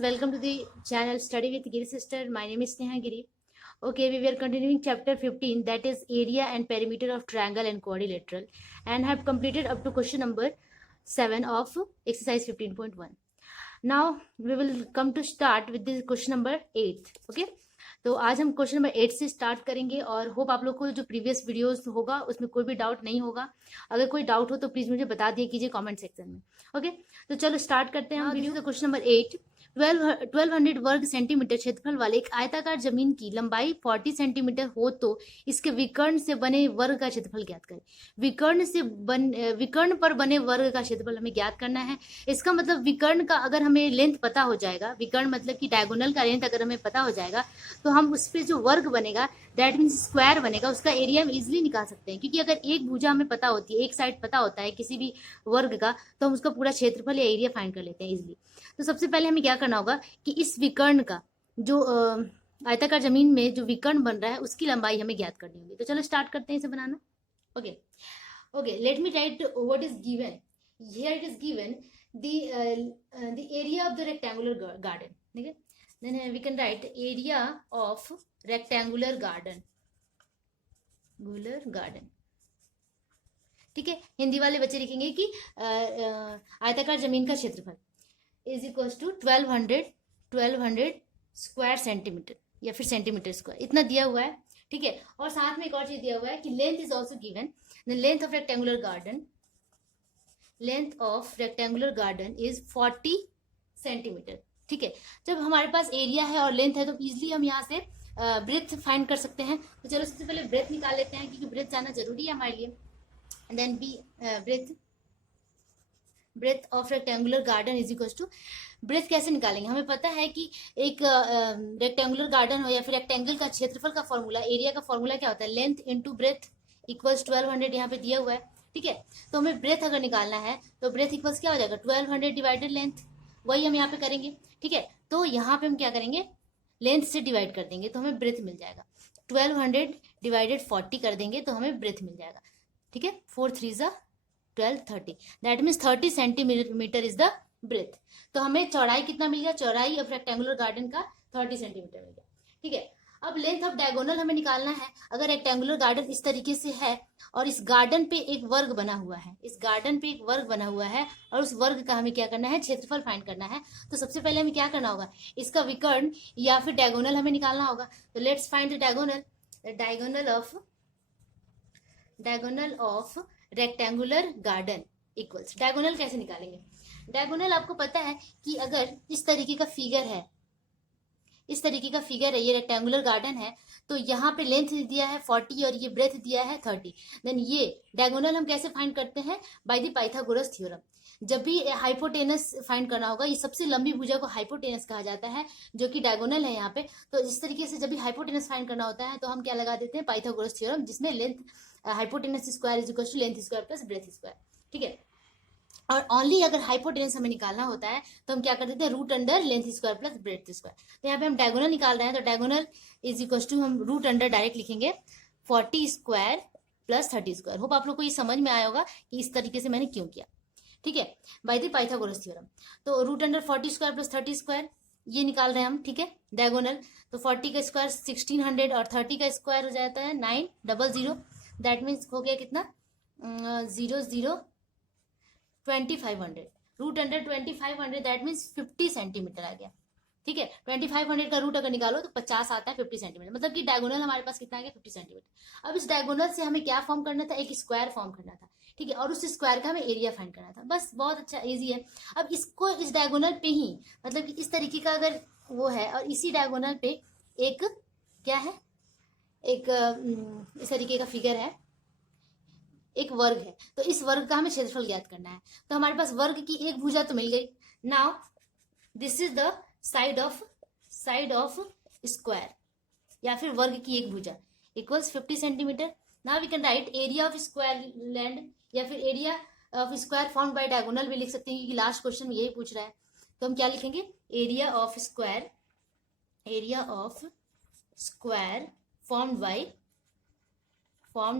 welcome to the channel Study with Giri Sister. My name is Sneha Giri. Okay, we were continuing chapter 15, that is area and perimeter of triangle and quadrilateral, and have completed up to question number 7 of exercise 15.1. Now we will come to start with this question number 8. Okay, तो आज हम question number 8 से start करेंगे और hope आप लोग को जो प्रीवियस वीडियोस होगा उसमें कोई भी डाउट नहीं होगा. अगर कोई डाउट हो तो प्लीज मुझे बता दिया कीजिए कमेंट सेक्शन में. ओके, तो चलो स्टार्ट करते हैं हम वीडियो. क्वेश्चन नंबर 8, 1200 वर्ग सेंटीमीटर क्षेत्रफल वाले एक आयताकार जमीन की लंबाई 40 सेंटीमीटर हो तो इसके विकर्ण से बने वर्ग का क्षेत्रफल ज्ञात करें. विकर्ण पर बने वर्ग का क्षेत्रफल हमें ज्ञात करना है. इसका मतलब विकर्ण का अगर हमें लेंथ पता हो जाएगा, विकर्ण मतलब कि डायगोनल का लेंथ अगर हमें पता हो जाएगा तो हम उस पर जो वर्ग बनेगा दैट मीन्स स्क्वायर बनेगा, उसका एरिया हम इजिली निकाल सकते हैं. क्योंकि अगर एक भुजा हमें पता होती है, एक साइड पता होता है किसी भी वर्ग का, तो हम उसका पूरा क्षेत्रफल या एरिया फाइंड कर लेते हैं इजिली. तो सबसे पहले हमें क्या करना होगा कि इस विकर्ण का जो आयताकार जमीन में जो विकर्ण बन रहा है उसकी लंबाई हमें ज्ञात करनी होगी. तो चलो स्टार्ट करते हैं इसे बनाना. Okay, let me write what is given. Here it is given the area of the rectangular garden. ठीक है, then we can write area of rectangular garden. ठीक है, हिंदी वाले बच्चे लिखेंगे कि आयताकार जमीन का क्षेत्रफल is equal to 1200 square centimetre या फिर सेंटीमीटर स्क्वायर, इतना दिया हुआ है. ठीक है, और साथ में एक और चीज दिया हुआ है कि length is also given. The length of rectangular garden is 40 centimetre. ठीक है, जब हमारे पास एरिया है और लेंथ है तो इजिली हम यहाँ से ब्रेथ फाइंड कर सकते हैं. तो चलो सबसे पहले ब्रेथ निकाल लेते हैं क्योंकि ब्रेथ जाना जरूरी है हमारे लिए. Then b breadth of rectangular garden is equal to, breadth कैसे निकालेंगे, हमें पता है कि एक रेक्टेंगुलर गार्डन हो या फिर रेक्टेंगल का क्षेत्रफल का फॉर्मूला, एरिया का फॉर्मूला क्या होता है, लेंथ इंटू ब्रेथ इक्वल्स 1200 यहाँ पे दिया हुआ है. ठीक है, तो हमें ब्रेथ अगर निकालना है तो ब्रेथ इक्वल्स क्या हो जाएगा, 1200 डिवाइडेड लेंथ. वही हम यहाँ पे करेंगे. ठीक है, तो यहाँ पे हम क्या करेंगे, लेंथ से डिवाइड कर देंगे तो हमें ब्रेथ मिल जाएगा. 1200 डिवाइडेड 40 कर देंगे तो हमें ब्रेथ मिल जाएगा. ठीक है, 4 3 12 30, that means 30 centimetre is the breadth. तो हमें चौड़ाई कितना मिल गया, चौड़ाई ऑफ रेक्टेंगुलर गार्डन का 30 सेंटीमीटर मिल गया. ठीक है, अब लेंथ ऑफ डायगोनल हमें निकालना है. अगर रेक्टेंगुलर गार्डन इस तरीके से है और इस गार्डन पे एक वर्ग बना हुआ है, और उस वर्ग का हमें क्या करना है, क्षेत्रफल फाइंड करना है. तो सबसे पहले हमें क्या करना होगा, इसका विकर्ण या फिर डायगोनल हमें निकालना होगा. तो let's find the diagonal of rectangular garden equals. Diagonal कैसे निकालेंगे, डायगोनल आपको पता है कि अगर इस तरीके का फिगर है, ये रेक्टेंगुलर गार्डन है, तो यहाँ पे लेंथ दिया है 40 और ये ब्रेथ दिया है 30. देन ये डायगोनल हम कैसे फाइंड करते हैं, बाय द पाइथागोरस थ्योरम. जब भी हाइपोटेनस फाइंड करना होगा, ये सबसे लंबी भुजा को हाइपोटेनस कहा जाता है जो कि डायगोनल है यहाँ पे. तो इस तरीके से जब भी हाइपोटेनस फाइंड करना होता है तो हम क्या लगा देते हैं, पाइथागोरस थ्योरम, जिसमें length hypotenuse square is equal to length square plus breadth square. ठीक है, और ओनली अगर हाइपोटेनस हमें निकालना होता है तो हम क्या कर देते हैं, root under length square plus breadth square. तो यहाँ पे हम डायगोनल निकाल रहे हैं तो डायगोनल इज इक्वल टू हम रूट अंडर डायरेक्ट लिखेंगे 40 स्क्वायर प्लस 30 स्क्वायर. होप आप लोग को ये समझ में आया होगा कि इस तरीके से मैंने क्यों किया. ठीक है, बाय द पाइथागोरस थ्योरम. तो root under 40 square plus 30 square ये निकाल रहे हैं हम. ठीक है, डायगोनल. तो 40 का स्क्वायर 1600 और 30 का स्क्वायर हो जाता है 900. दैट मीन्स हो गया कितना, 2500. Root under 2500 that means 50 centimetre आ गया. ठीक है, 2500 का रूट अगर निकालो तो 50 आता है 50 सेंटीमीटर, मतलब कि डायगोनल हमारे पास कितना आ गया, 50 सेंटीमीटर. अब इस डायगोनल से हमें क्या फॉर्म करना था, एक स्क्वायर फॉर्म करना था. ठीक है, और उस स्क्वायर का हमें एरिया फाइंड करना था. बस, बहुत अच्छा, इजी है. अब इसको इस डायगोनल पे ही, मतलब कि इस तरीके का अगर वो है और इसी डायगोनल पे एक क्या है, एक इस तरीके का फिगर है, एक वर्ग है, तो इस वर्ग का हमें क्षेत्रफल ज्ञात करना है. तो हमारे पास वर्ग की एक भुजा तो मिल गई. Now this is the side of square या फिर वर्ग की एक भुजा equals 50 centimetre. Now we can write area of square land या फिर area of square formed by diagonal भी लिख सकते हैं क्योंकि लास्ट क्वेश्चन में यही पूछ रहा है. तो हम क्या लिखेंगे, area of square formed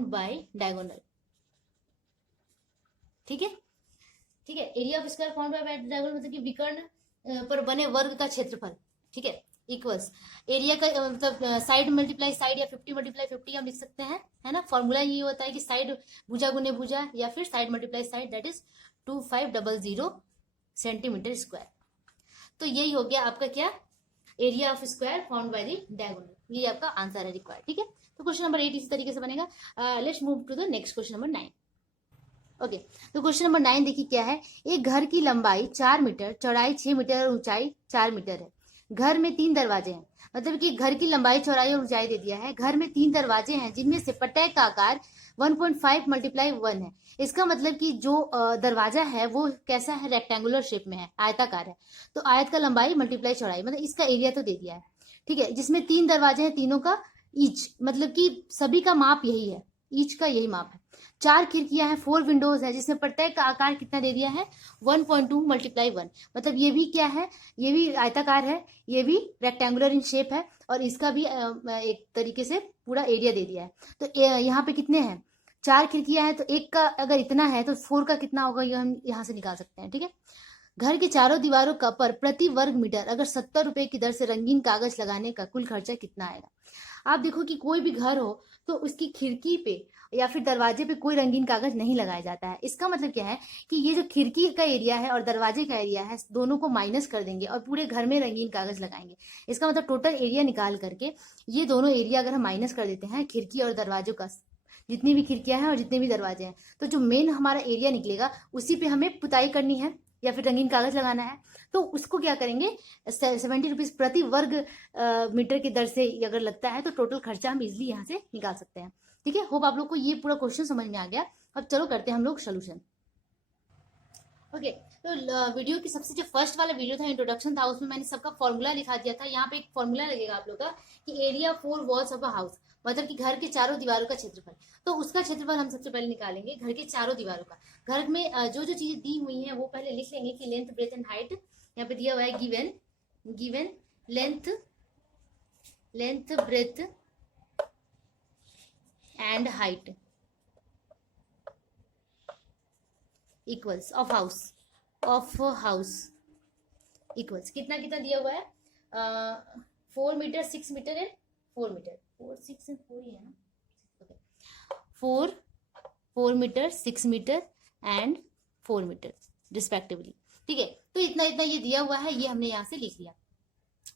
by diagonal. ठीक है, area of square formed by diagonal मतलब कि विकर्ण पर बने वर्ग का क्षेत्रफल, ठीक है, इक्वल्स एरिया का मतलब साइड मल्टीप्लाई साइड या 50 मल्टीप्लाई 50 हम लिख सकते हैं, है ना। फॉर्मूला ये होता है कि साइड भुजा गुने भुजा या फिर side multiply side, that is 2500 centimetre square. तो यही हो गया आपका क्या, area of square found by the diagonal, ये आपका आंसर है रिक्वायर्ड, ठीक है। तो क्वेश्चन नंबर 8 इसी तरीके से बनेगा। Let's move to the next question number 9। Okay, तो क्वेश्चन नंबर 9 देखिए क्या है। एक घर की लंबाई 4 मीटर, चौड़ाई 6 मीटर और ऊंचाई 4 मीटर है। घर में 3 दरवाजे हैं, मतलब कि घर की लंबाई चौड़ाई और ऊंचाई दे दिया है। घर में 3 दरवाजे हैं जिनमें से प्रत्येक का आकार 1.5 मल्टीप्लाई 1 है। इसका मतलब कि जो दरवाजा है वो कैसा है, रेक्टेंगुलर शेप में है, आयताकार है। तो आयत का लंबाई मल्टीप्लाई चौड़ाई, मतलब इसका एरिया तो दे दिया है, ठीक है। जिसमें 3 दरवाजे हैं, तीनों का ईच, मतलब कि सभी का माप यही है, ईच का यही माप है। 4 खिड़कियां हैं, 4 विंडोज है, जिसमें प्रत्येक का आकार कितना दे दिया है, 1.2 मल्टीप्लाई 1। मतलब ये भी क्या है, ये भी आयताकार है, ये भी रेक्टेंगुलर इन शेप है, और इसका भी एक तरीके से पूरा एरिया दे दिया है। तो यहाँ पे कितने हैं, 4 खिड़कियां हैं, तो एक का अगर इतना है तो 4 का कितना होगा, ये हम यहाँ से निकाल सकते हैं, ठीक है। घर के चारों दीवारों का पर प्रति वर्ग मीटर अगर 70 रुपए की दर से रंगीन कागज लगाने का कुल खर्चा कितना आएगा। आप देखो कि कोई भी घर हो तो उसकी खिड़की पे या फिर दरवाजे पे कोई रंगीन कागज नहीं लगाया जाता है। इसका मतलब क्या है कि ये जो खिड़की का एरिया है और दरवाजे का एरिया है, दोनों को माइनस कर देंगे और पूरे घर में रंगीन कागज लगाएंगे। इसका मतलब टोटल एरिया निकाल करके ये दोनों एरिया अगर हम माइनस कर देते हैं, खिड़की और दरवाजों का, जितनी भी खिड़कियां हैं और जितने भी दरवाजे हैं, तो जो मेन हमारा एरिया निकलेगा उसी पे हमें पुताई करनी है या फिर रंगीन कागज लगाना है। तो उसको क्या करेंगे, 70 रुपीज प्रति वर्ग मीटर की दर से अगर लगता है तो टोटल खर्चा हम इजिली यहाँ से निकाल सकते हैं, ठीक है। होप आप लोग को ये पूरा क्वेश्चन समझ में आ गया। अब चलो करते हैं हम लोग सोल्यूशन। ओके, तो वीडियो की सबसे जो फर्स्ट वाला वीडियो था, इंट्रोडक्शन था, उसमें मैंने सबका फॉर्मूला लिखा दिया था। यहाँ पे एक फॉर्मूला लगेगा आप लोग का कि area 4 walls of a house, मतलब कि घर के चारों दीवारों का क्षेत्रफल। तो उसका क्षेत्रफल हम सबसे पहले निकालेंगे, घर के चारों दीवारों का। घर में जो जो चीजें दी हुई हैं वो पहले लिख लेंगे कि लेंथ ब्रेथ एंड हाइट। यहाँ पे दिया हुआ है given length breadth and height equals of house equals कितना कितना दिया हुआ है, 4 metre 6 metre and 4 metre, 4 6 and 4 ही है ना, 4 metre 6 metre and 4 metre respectively, ठीक है। तो इतना इतना ये दिया हुआ है, ये हमने यहाँ से लिख लिया।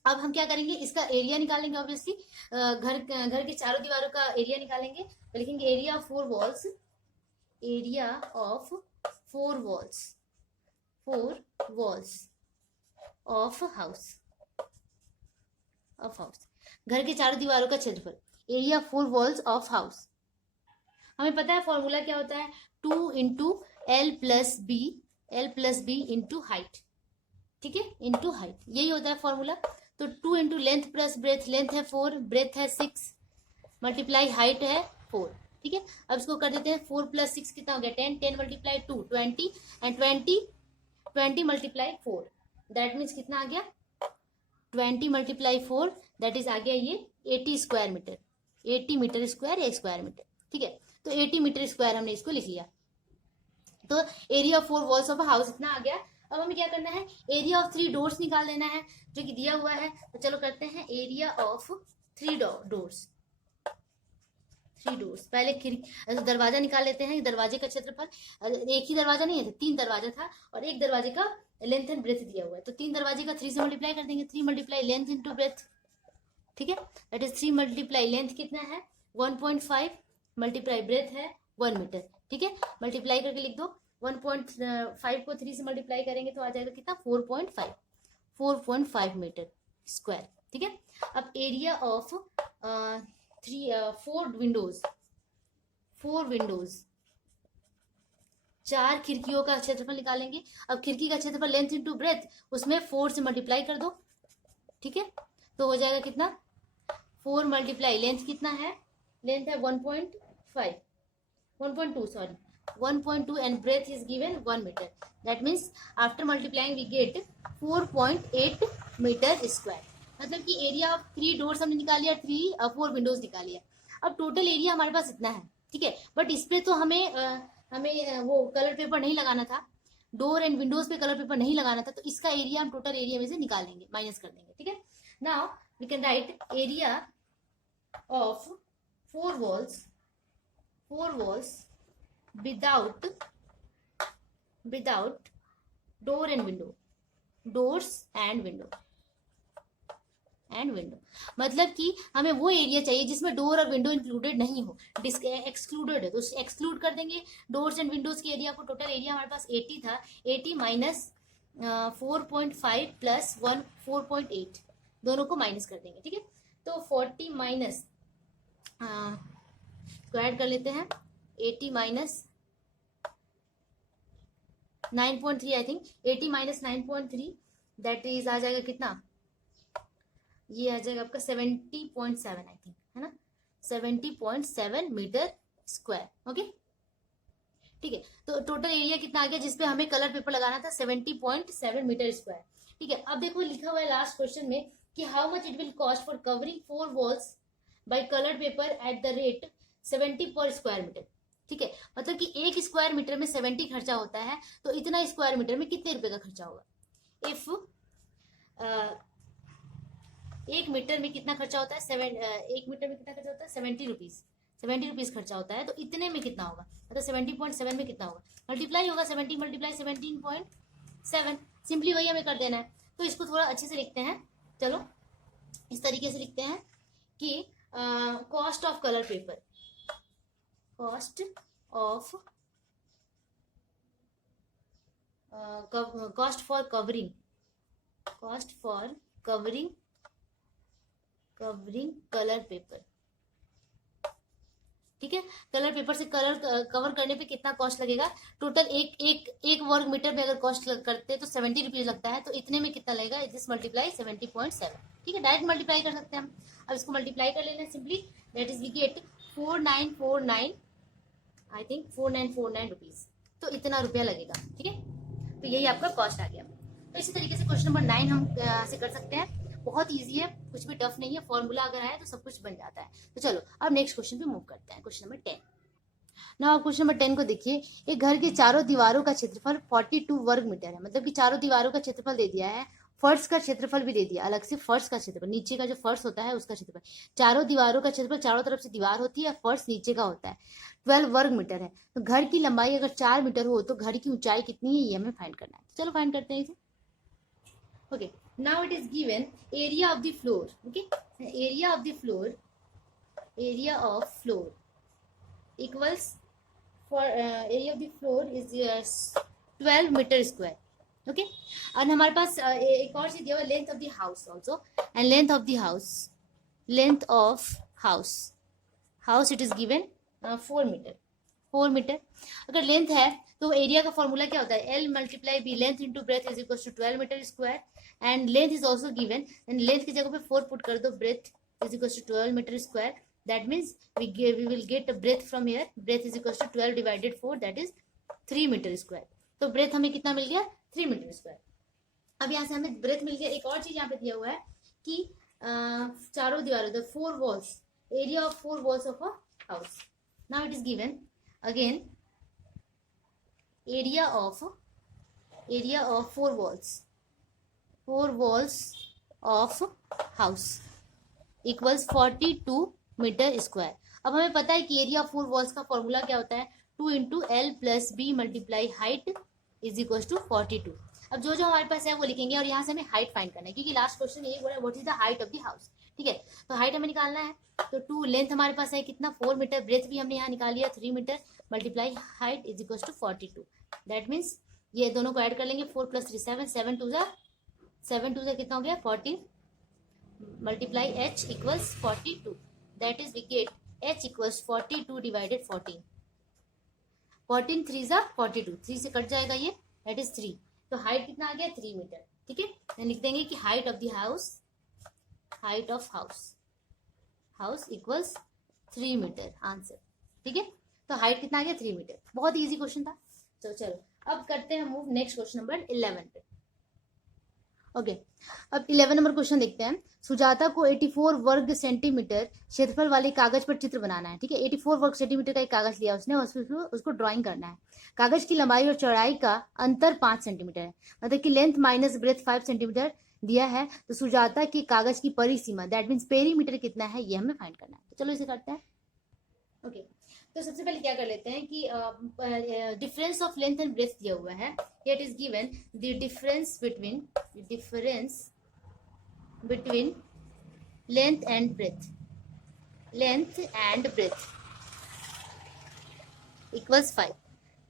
अब हम क्या करेंगे, इसका एरिया निकालेंगे। ऑब्वियसली घर के चारों दीवारों का एरिया निकालेंगे, तो लिखेंगे area of 4 walls, area of 4 walls of house. घर के चारों दीवारों का क्षेत्रफल, एरिया 4 वॉल्स ऑफ हाउस। हमें पता है फॉर्मूला क्या होता है, 2 into l plus b into height, ठीक है, इंटू हाइट, यही होता है फॉर्मूला। तो 2 into length plus breadth, length है 4, ब्रेथ है 6, मल्टीप्लाई हाइट है 4, ठीक है। अब इसको कर देते हैं, 4 प्लस 6 कितना हो गया, 10, 10 multiply 2 20 and 20 multiply 4, that means कितना आ गया, 20 मल्टीप्लाई 4, दैट इज आ गया ये 80 स्क्वायर मीटर, 80 मीटर स्क्वायर या स्क्वायर मीटर, ठीक है। तो 80 मीटर स्क्वायर हमने इसको लिख लिया। तो area of 4 walls of a house इतना आ गया। अब हमें क्या करना है, एरिया ऑफ 3 डोर्स निकाल लेना है, जो कि दिया हुआ है। तो चलो करते हैं, एरिया ऑफ 3 डोर्स, 3 डोर्स। पहले दरवाजा निकाल लेते हैं, दरवाजे का क्षेत्रफल। एक ही दरवाजा नहीं है, 3 दरवाजा था और एक दरवाजे का लेंथ एंड ब्रेथ दिया हुआ है। तो 3 दरवाजे का 3 से मल्टीप्लाई कर देंगे, 3 मल्टीप्लाई लेंथ इंटू ब्रेथ, ठीक है, दैट इज 3 मल्टीप्लाई लेंथ कितना है 1.5, मल्टीप्लाई ब्रेथ है 1 मीटर, ठीक है। मल्टीप्लाई करके लिख दो, 1.5 को 3 से मल्टीप्लाई करेंगे तो आ जाएगा कितना 4.5 मीटर स्क्वायर, ठीक है। अब एरिया ऑफ 4 विंडोज, 4 खिड़कियों का क्षेत्रफल निकालेंगे। अब खिड़की का क्षेत्रफल लेंथ इंटू ब्रेथ, उसमें 4 से मल्टीप्लाई कर दो, ठीक है। तो हो जाएगा कितना 4 मल्टीप्लाई लेंथ कितना है, लेंथ है 1.2 sorry 1.2 and breadth is given 1 meter. That means after multiplying we get 4.8 meter square. मतलब कि एरिया ऑफ 3 डोर्स हमने निकाल लिया, 4 विंडोज निकाल लिया। अब टोटल एरिया हमारे पास इतना है, ठीक है। बट इस पे तो हमें वो कलर पेपर नहीं लगाना था, डोर एंड विंडोज पे कलर पेपर नहीं लगाना था, तो इसका एरिया हम टोटल एरिया में से निकालेंगे, माइनस कर देंगे, ठीक है। Now we can write area of four walls without door and window, doors and window, मतलब कि हमें वो एरिया चाहिए जिसमें डोर और विंडो इंक्लूडेड नहीं हो, एक्सक्लूडेड है तो एक्सक्लूड कर देंगे। डोर्स एंड विंडोज के एरिया को, टोटल एरिया हमारे पास 80 था, 80 माइनस 4.5 प्लस 1 4.8, दोनों को माइनस कर देंगे, ठीक है। तो 40 माइनस तो ऐड कर लेते हैं, 80 minus 9.3, I think 80 minus 9.3 that is आ जाएगा कितना, ये आ जाएगा आपका 70.7, आई थिंक, है ना, 70.7 मीटर स्क्वायर। ओके, ठीक है। तो टोटल एरिया कितना आ गया जिसपे हमें कलर पेपर लगाना था, 70.7 मीटर स्क्वायर, ठीक है। अब देखो लिखा हुआ है लास्ट क्वेश्चन में कि how much it will cost for covering 4 walls bye colour paper at the rate 70 पर स्क्वायर मीटर, ठीक है। मतलब कि एक स्क्वायर मीटर में 70 खर्चा होता है, तो इतना स्क्वायर मीटर में कितने रुपए का खर्चा होगा। इफ एक मीटर में कितना खर्चा होता है, एक मीटर में कितना खर्चा होता है, 70 रुपीज खर्चा होता है, तो इतने में कितना होगा, मतलब 70.7 में कितना होगा, मल्टीप्लाई होगा 70 मल्टीप्लाई 17.7, सिंपली वही हमें कर देना है। तो इसको थोड़ा अच्छे से लिखते हैं, चलो इस तरीके से लिखते हैं कि cost of colour paper, cost for covering colour paper, ठीक है। कलर पेपर से कवर करने पे कितना कॉस्ट लगेगा, टोटल एक वर्ग मीटर में अगर कॉस्ट करते हैं तो 70 रुपीज लगता है, तो इतने में कितना लगेगा, दिस मल्टीप्लाई 70.7, ठीक है। डायरेक्ट मल्टीप्लाई कर सकते हैं हम, अब इसको मल्टीप्लाई कर लेना simply, that is we get 4949, I think 4949 rupees, तो इतना रुपया लगेगा, ठीक है। तो यही आपका कॉस्ट आ गया। तो इसी तरीके से क्वेश्चन नंबर 9 हम से कर सकते हैं, बहुत इजी है, कुछ भी टफ नहीं है, फॉर्मूला अगर आए तो सब कुछ बन जाता है। तो चलो अब नेक्स्ट क्वेश्चन पे मूव करते हैं, क्वेश्चन नंबर 10। ना क्वेश्चन नंबर 10 को देखिए, एक घर के चारों दीवारों का क्षेत्रफल 42 वर्ग मीटर है, मतलब कि चारों दीवारों का क्षेत्रफल दे दिया है, फर्श का क्षेत्रफल भी दे दिया अलग से, फर्श का क्षेत्रफल नीचे का जो फर्श होता है उसका क्षेत्रफल, चारों दीवारों का क्षेत्रफल, चारों तरफ से दीवार होती है, फर्श नीचे का होता है, 12 वर्ग मीटर है। तो घर की लंबाई अगर 4 मीटर हो तो घर की ऊंचाई कितनी है, ये हमें फाइंड करना है। चलो फाइंड करते हैं इसे। Okay, now it is given area of the floor, okay, area of floor equals for area of the floor is 12 metre square, okay. और हमारे पास एक और चीज दिया हुआ, length of the house also, and length of house it is given 4 metre. अगर लेंथ है तो एरिया का फॉर्मूला क्या होता है, l multiply b, length into breadth is equal to 12 metre square, and length is also given, and length की जगह पे 4 पुट कर दो, breadth is equal to 12 metre square, that means we will get a breadth from here, breadth is equal to 12 divided 4, that is 3 metre square. तो breath हमें कितना मिल गया, 3 metre square. अब यहाँ से हमें ब्रेथ मिल गया। एक और चीज यहाँ पे दिया हुआ है कि चारों दीवारों, 4 walls, area of 4 walls of a house. Now it is given again area of 4 walls of house equals 42 metre square. अब हमें पता है कि एरिया ऑफ 4 वॉल्स का फॉर्मूला क्या होता है, 2 into l plus b multiply height is equal to 42। अब जो हमारे पास है वो लिखेंगे, और यहाँ से हमें हाइट फाइंड करना है, क्योंकि लास्ट क्वेश्चन ये बोला what is the height of the house, ठीक है। तो हाइट हमें निकालना है, तो 2 लेंथ हमारे पास है कितना, 4 मीटर, ब्रेथ भी हमने यहाँ निकाल लिया 3 metre, multiply height is equal to 42, that means ये दोनों को ऐड कर लेंगे, 4 प्लस 3 7, 7 टू जा कितना हो गया 14, multiply h equals 42, that is we get h equals 42 divided 14, 14 3 जा 42, 3 से कट जाएगा ये, दैट इज 3। तो हाइट कितना आ गया 3 मीटर, ठीक है। then लिख देंगे कि height of house equals 3 metre, answer, ठीक है। तो हाइट कितना आ गया 3 मीटर, बहुत इजी क्वेश्चन था। तो चलो अब करते हैं मूव नेक्स्ट क्वेश्चन नंबर 11 पे। ओके, अब 11 नंबर क्वेश्चन देखते हैं। सुजाता को 84 वर्ग सेंटीमीटर क्षेत्रफल वाले कागज पर चित्र बनाना है। ठीक है, 84 वर्ग सेंटीमीटर का एक कागज लिया उसने, उसको ड्राइंग करना है। कागज की लंबाई और चौड़ाई का अंतर 5 सेंटीमीटर है, मतलब कि लेंथ माइनस ब्रेथ 5 सेंटीमीटर दिया है। तो सुजाता की कागज की परिसीमा दैट मीन्स पेरीमीटर कितना है, ये हमें फाइंड करना है। तो चलो इसे करते हैं। ओके, तो सबसे पहले क्या कर लेते हैं कि difference of length and breadth दिया हुआ है। It is given the difference between length and breadth equals 5।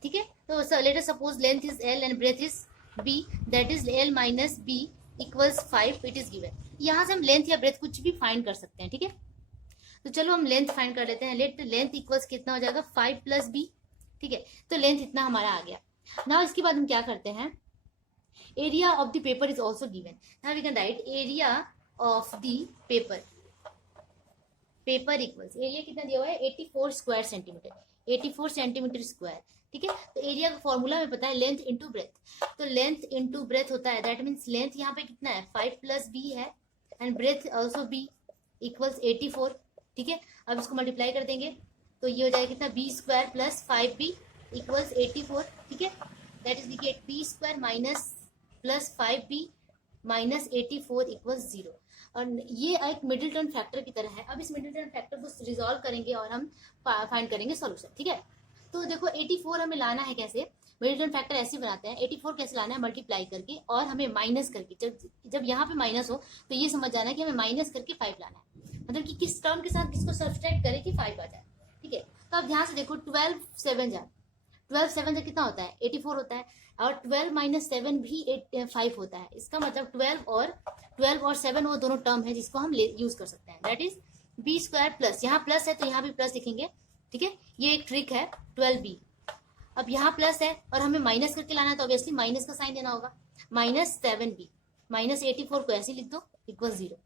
ठीक है, तो let us suppose length is l and breadth is b, that is l minus b equals 5। It is given. यहाँ से हम length या ब्रेथ कुछ भी find कर सकते हैं। ठीक है, तो चलो हम लेंथ फाइंड कर लेते हैं। लेंथ इक्वल्स कितना हो जाएगा, 5 प्लस बी। ठीक है, तो लेंथ इतना हमारा आ गया। नाउ इसके बाद हम क्या करते हैं, area of the paper is also given. Now we can write area of the paper equals, area कितना दिया हुआ है, 84 स्क्वायर सेंटीमीटर, 84 सेंटीमीटर स्क्वायर। ठीक है, तो एरिया का फॉर्मूला हमें पता है लेंथ इंटू ब्रेथ। तो लेंथ इंटू ब्रेथ होता है, दैट मीन्स लेंथ यहाँ पे कितना है, 5 प्लस बी है and breadth also b equals 84। ठीक है, अब इसको मल्टीप्लाई कर देंगे तो ये हो जाएगा कितना, B square plus 5b equals 84। ठीक है, दैट इज देखिए b square minus plus 5b minus 84 equals 0। और ये एक मिडिल टर्म फैक्टर की तरह है। अब इस मिडिल टर्म फैक्टर को रिजॉल्व करेंगे और हम फाइंड करेंगे सॉल्यूशन। ठीक है, तो देखो 84 हमें लाना है कैसे, मिडिल टर्म फैक्टर ऐसे बनाते हैं। 84 कैसे लाना है, मल्टीप्लाई करके और हमें माइनस करके, जब यहाँ पे माइनस हो तो ये समझ जाना है कि हमें माइनस करके 5 लाना है, मतलब कि किस टर्म के साथ किसको सब्सट्रैक्ट करें कि 5 आ जाए। ठीक है, तो अब ध्यान से देखो 12 7 जा कितना होता है, 84 होता है, और 12 माइनस 7 भी 5 होता है। इसका मतलब 12 और 7 वो दोनों टर्म है जिसको हम यूज कर सकते हैं। That is b square plus, यहाँ प्लस है तो यहाँ भी प्लस लिखेंगे। ठीक है, ये एक ट्रिक है 12b। अब यहाँ प्लस है और हमें माइनस करके लाना है तो ऑब्वियसली माइनस का साइन देना होगा, माइनस 7b माइनस 84 को ऐसे लिख दो इक्वल 0।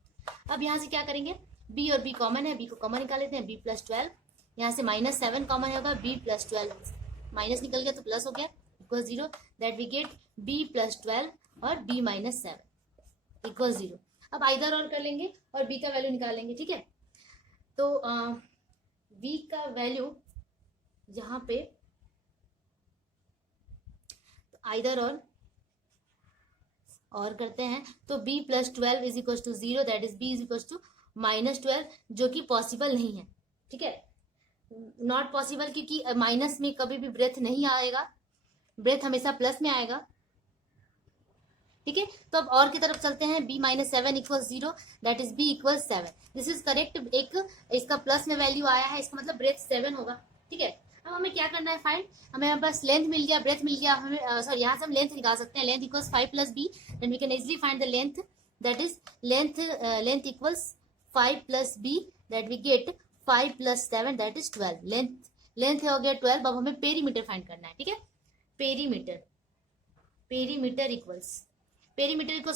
अब यहाँ से क्या करेंगे, b और b कॉमन है, b को कॉमन निकाल लेते हैं, b प्लस 12, यहाँ से माइनस 7 कॉमन होगा, b प्लस 12 माइनस निकल गया तो प्लस हो गया equal 0। That we get b plus 12 और b माइनस 7 इक्वल 0। अब आइदर और कर लेंगे और b का वैल्यू निकाल लेंगे। ठीक है, तो b का वैल्यू यहाँ पे आइदर और करते हैं तो b plus 12 is equal to 0, that is b is equal to minus 12, जो कि पॉसिबल नहीं है। ठीक है, नॉट पॉसिबल, क्योंकि माइनस में कभी भी ब्रेथ नहीं आएगा, ब्रेथ हमेशा प्लस में आएगा। ठीक है, तो अब और की तरफ चलते हैं, b minus 7 equal 0, that is b equal 7। This is correct. एक इसका प्लस में वैल्यू आया है, इसका मतलब ब्रेथ 7 होगा। ठीक है, अब हमें क्या करना है फाइंड, हमें पास लेंथ मिल गया, ब्रेथ मिल गया, हमें सॉरी यहाँ से हम लेंथ निकाल सकते हैं। Length equals 5 plus b, then we can easily find the length, that is length equals 5 plus b, that we get 5 plus 7 that is 12। Length हो गया 12। अब हमें पेरीमीटर फाइंड करना है। ठीक है, पेरीमीटर इक्वल्स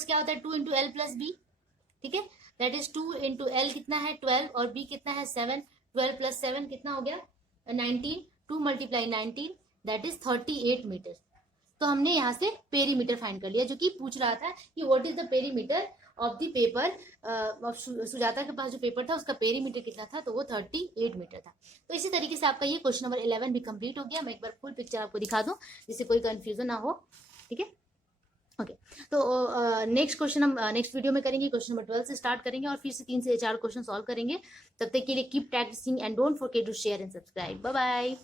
क्या होता है, 2 इंटू एल प्लस बी। ठीक है, दैट इज 2 इंटू एल कितना है 12 और b कितना है 7, 12 प्लस 7 कितना हो गया 19, 2 मल्टीप्लाई 19 दैट इज 38 मीटर। तो हमने यहाँ से पेरीमीटर फाइंड कर लिया, जो कि पूछ रहा था कि what is the perimeter of the paper. Sujata के पास जो पेपर था उसका पेरीमीटर कितना था, तो वो 38 मीटर था। तो इसी तरीके से आपका ये क्वेश्चन नंबर 11 भी कंप्लीट हो गया। मैं एक बार फुल पिक्चर आपको दिखा दूं जिससे कोई कंफ्यूजन ना हो। ठीक है, ओके, तो नेक्स्ट क्वेश्चन हम नेक्स्ट वीडियो में करेंगे। क्वेश्चन नंबर 12 से स्टार्ट करेंगे और फिर से 3 से 4 क्वेश्चन सॉल्व करेंगे। तब तक के लिए keep practising and don't forget to share and subscribe. Bye bye.